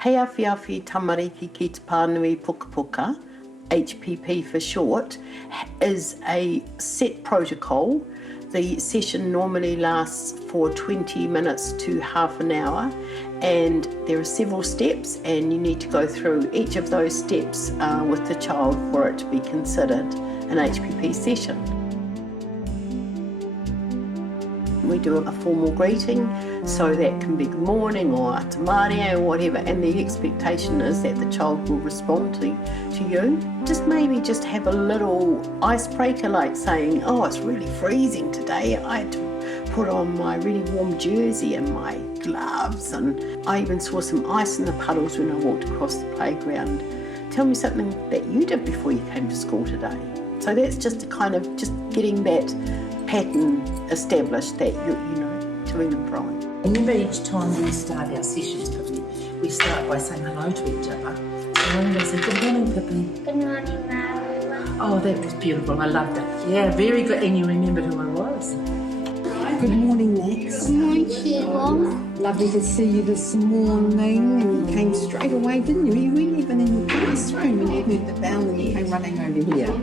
Hei Awhaiawhi Tamariki ki te Panui Pukapuka, HPP for short, is a set protocol. The session normally lasts for 20 minutes to half an hour, and there are several steps, and you need to go through each of those steps with the child for it to be considered an HPP session. We do a formal greeting, so that can be good morning or Tamariki or whatever, and the expectation is that the child will respond to you. Just have a little icebreaker, like saying, oh, it's really freezing today. I had to put on my really warm jersey and my gloves, and I even saw some ice in the puddles when I walked across the playground. Tell me something that you did before you came to school today. So that's just a kind of just getting that pattern established that you know, to and from. Remember, each time we start our sessions, Pippi, we start by saying hello to each other. So I'm going to say, good morning, Pippi. Good morning, Mama. Oh, that was beautiful. I loved it. Yeah, very good. And you remembered who I was. Good morning, Max. Good morning, Sheila. Lovely to see you this morning. And you came straight away, didn't you? You weren't even in the classroom and you heard the bell and you came running over here.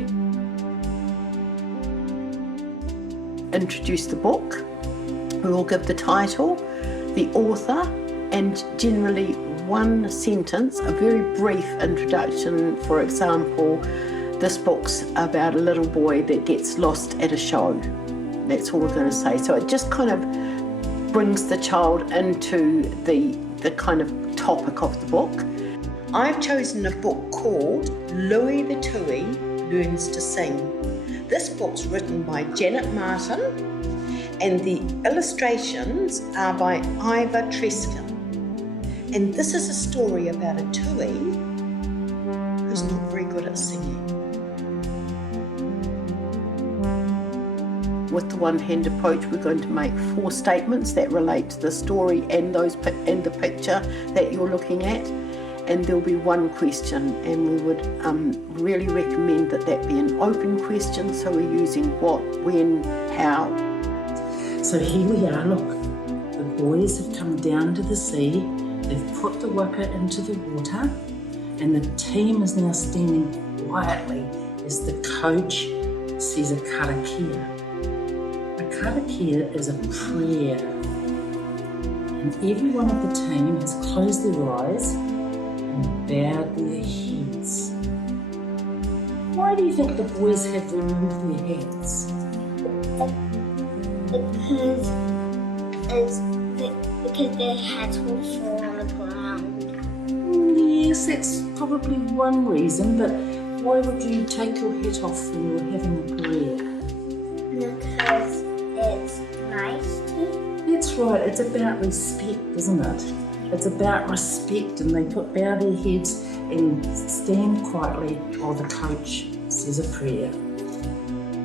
Introduce the book. We will give the title, the author, and generally one sentence, a very brief introduction. For example, this book's about a little boy that gets lost at a show. That's all we're going to say. So it just kind of brings the child into the kind of topic of the book. I've chosen a book called Louis the Tui Learns to Sing. This book's written by Janet Martin, and the illustrations are by Iva Treskin. And this is a story about a tui who's not very good at singing. With the one-hand approach, we're going to make 4 statements that relate to the story and the picture that you're looking at. And there'll be one question, and we would really recommend that be an open question, so we're using what, when, how. So here we are, look. The boys have come down to the sea, they've put the waka into the water, and the team is now standing quietly as the coach says a karakia. A karakia is a prayer, and every one of the team has closed their eyes and bowed their heads. Why do you think the boys have removed their hats? Because their hats will fall on the ground. Yes, that's probably one reason, but why would you take your hat off when you're having a prayer? Because it's nice to. That's right, it's about respect, isn't it? It's about respect, and they bow their heads and stand quietly while the coach says a prayer.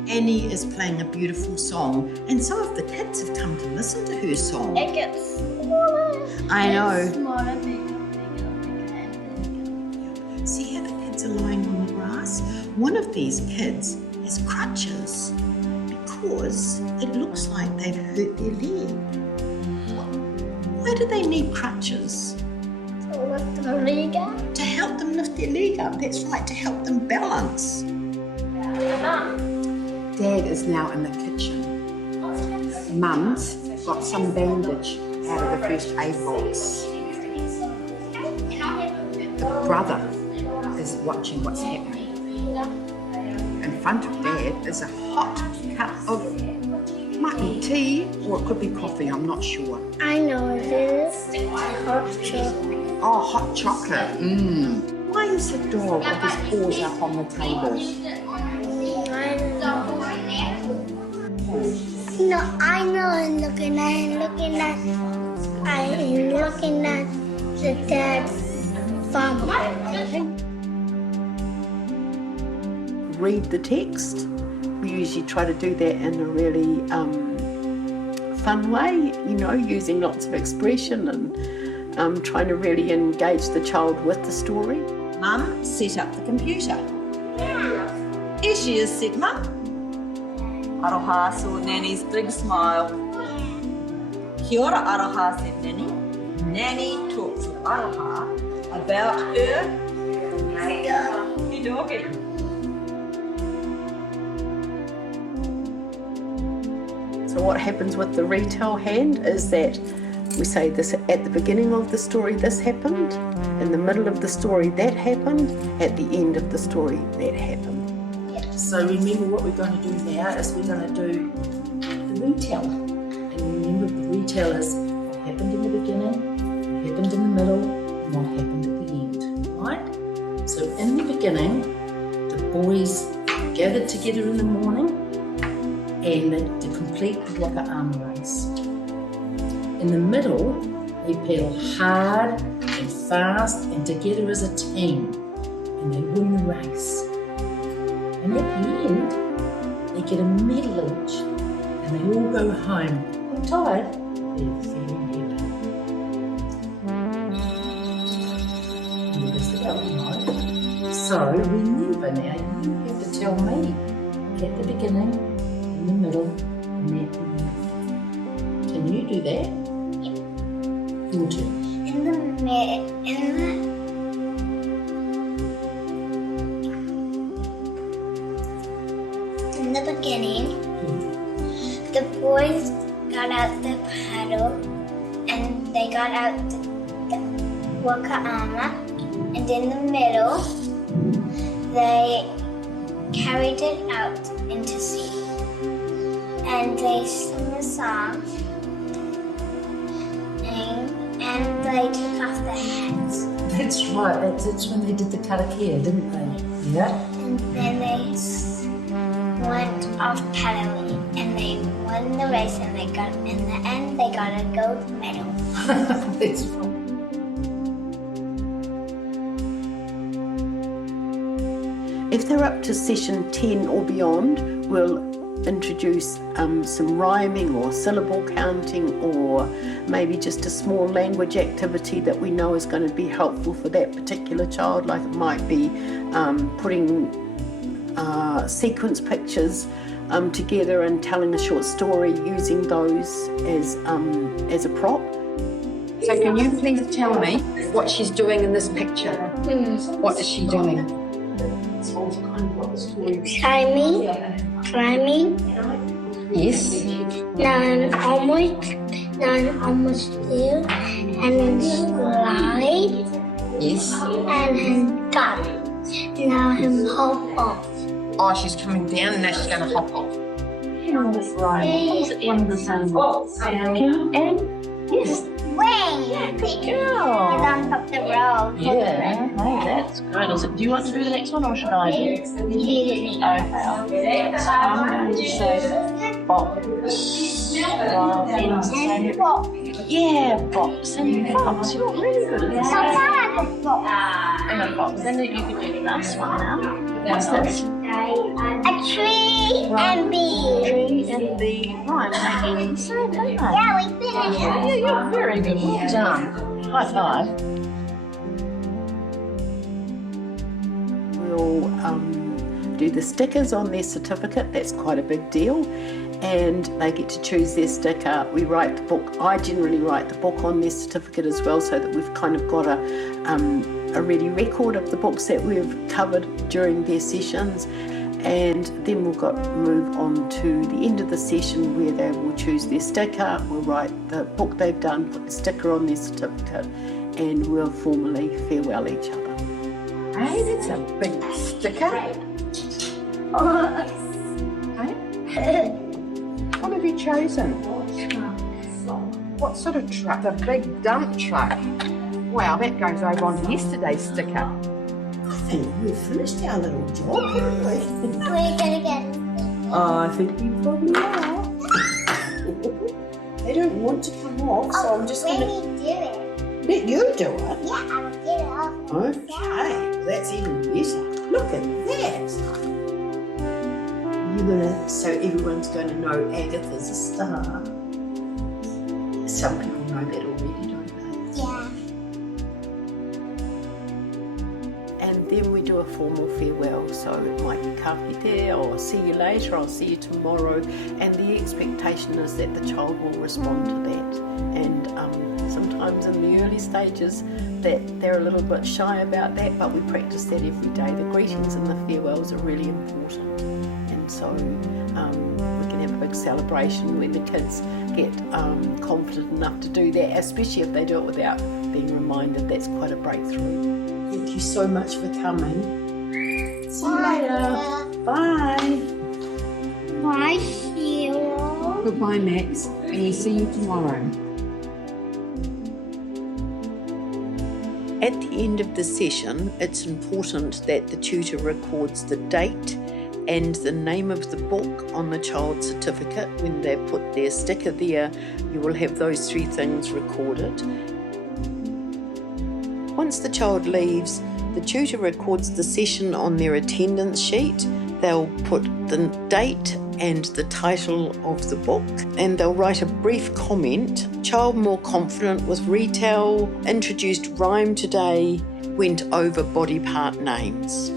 Annie is playing a beautiful song, and some of the kids have come to listen to her song. It gets smaller. I know. It's smaller, bigger, and bigger. See how the kids are lying on the grass? One of these kids has crutches because it looks like they've hurt their leg. Why do they need crutches? To lift the leg up. To help them lift their leg up. That's right, to help them balance. Dad is now in the kitchen. Mum's got some bandage out of the first aid box. The brother is watching what's happening. In front of Dad is a hot cup of mutton tea, or it could be coffee, I'm not sure. I know this. Hot chocolate. Oh, hot chocolate. Why is the dog with his paws up on the table? No, I know. I'm looking at the dad's farm. Read the text. We usually try to do that in a really fun way, you know, using lots of expression and trying to really engage the child with the story. Mum, set up the computer. Here she is, said Mum. Aroha saw Nanny's big smile. Kia ora, Aroha, said Nanny. Nanny talked to Aroha about her? You doggy. So what happens with the retell hand is that we say this at the beginning of the story, this happened, in the middle of the story, that happened, at the end of the story, that happened. So remember what we're going to do now is we're going to do the retell. And remember the retell is what happened in the beginning, what happened in the middle, and what happened at the end, right? So in the beginning, the boys gathered together in the morning and to complete the waka arm race. In the middle, they paddle hard and fast and together as a team, and they win the race. And at the end, they get a medal each, and they all go home. They're tired, they're feeling happy. And that's the going right? So remember now, you have to tell me at the beginning, in the middle, and at the end. Can you do that? Your turn. In the beginning, the boys got out the paddle and they got out the waka ama, and in the middle, they carried it out into sea. And they sang a song, and they took off their hats. That's right, that's when they did the karakia, didn't they? Yeah. And then they went off paddling, and they won the race, and they got, in the end, they got a gold medal. That's right. If they're up to session 10 or beyond, we'll introduce some rhyming or syllable counting, or maybe just a small language activity that we know is going to be helpful for that particular child, like it might be putting sequence pictures together and telling a short story using those as a prop. So can you please tell me what she's doing in this picture? What is she doing? Climbing. Yes. Now I'm almost there, and then slide, Yes. and then jump. Now I'm hop off. Oh, she's coming down and now she's going to hop off. Wait, good girl. He's on top of the road. Yeah, hey, that's great. Do you want to do the next one or should I do it? Okay, so I'm going to say box. And box. Yeah, box and box. You're really good at this. And a box. Then you can do the last one now. What's this? A tree and bee. Tree and bee rhyme making the same, don't they? Yeah, we finished. Yeah, you're very good. Well done. High five. We'll do the stickers on their certificate. That's quite a big deal, and they get to choose their sticker. We write the book. I generally write the book on their certificate as well, so that we've kind of got a ready record of the books that we've covered during their sessions. And then we'll move on to the end of the session where they will choose their sticker. We'll write the book they've done, put the sticker on their certificate, and we'll formally farewell each other. Hey, that's a big sticker. Hey? What have you chosen? What sort of truck? A big dump truck. Wow, that goes over onto yesterday's sticker. I think we've finished our little job, haven't we? We're gonna get. I think we probably are. They don't want to come off, so I'm just Let going me do it. to let you do it. Yeah, I will get it off. Okay, that's even better. Look at that. You're gonna, so everyone's going to know Agatha's a star. Some people know that already, don't they? Yeah. And then we do a formal farewell, so it might be ka kite, or see you later, I'll see you tomorrow, and the expectation is that the child will respond to that. And sometimes in the early stages that they're a little bit shy about that, but we practice that every day. The greetings and the farewells are really important, and so we can have a big celebration when the kids get confident enough to do that, especially if they do it without being reminded. That's quite a breakthrough. Thank you so much for coming. See you later. Bye. Bye, Sheila. Goodbye, Max, and we'll see you tomorrow. At the end of the session, it's important that the tutor records the date and the name of the book on the child's certificate. When they put their sticker there, you will have those 3 things recorded. Once the child leaves, the tutor records the session on their attendance sheet. They'll put the date and the title of the book, and they'll write a brief comment. Child more confident with retail, introduced rhyme today, went over body part names.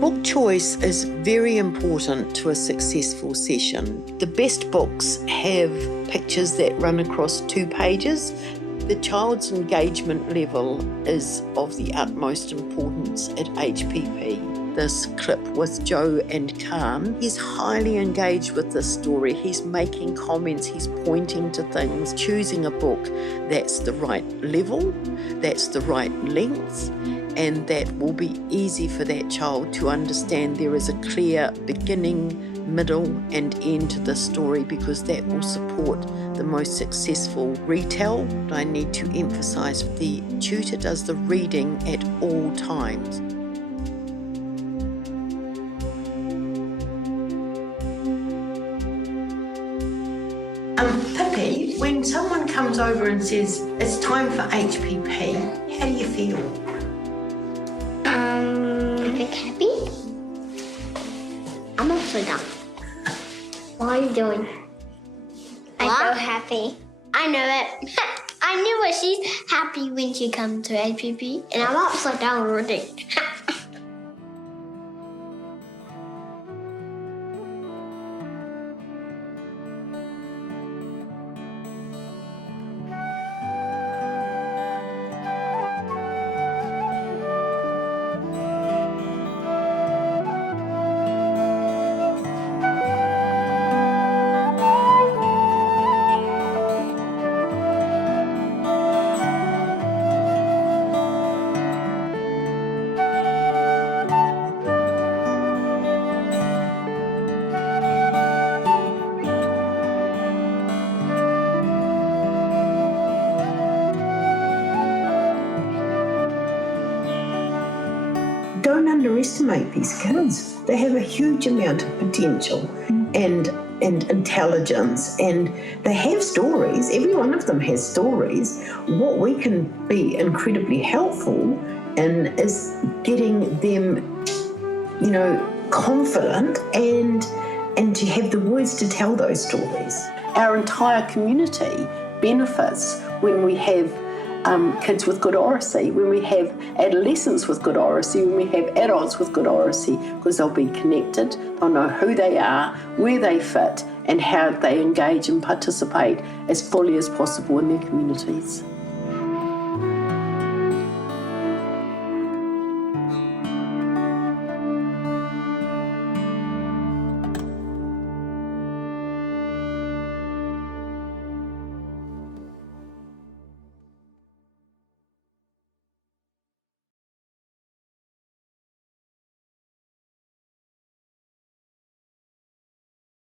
Book choice is very important to a successful session. The best books have pictures that run across 2 pages. The child's engagement level is of the utmost importance at HPP. This clip with Joe and Khan, he's highly engaged with this story. He's making comments, he's pointing to things, choosing a book that's the right level, that's the right length, and that will be easy for that child to understand. There is a clear beginning, middle and end to the story, because that will support the most successful retell. I need to emphasise the tutor does the reading at all times. Pippi, when someone comes over and says it's time for HPP, how do you feel? I think happy. I'm upside down. What are you doing? I'm so happy. I know it. I knew it. She's happy when she comes to HPP, and I'm upside down already. Don't underestimate these kids. They have a huge amount of potential and intelligence, and they have stories. Every one of them has stories. What we can be incredibly helpful in is getting them, confident and to have the words to tell those stories. Our entire community benefits when we have kids with good Oracy, when we have adolescents with good Oracy, when we have adults with good Oracy, because they'll be connected, they'll know who they are, where they fit, and how they engage and participate as fully as possible in their communities.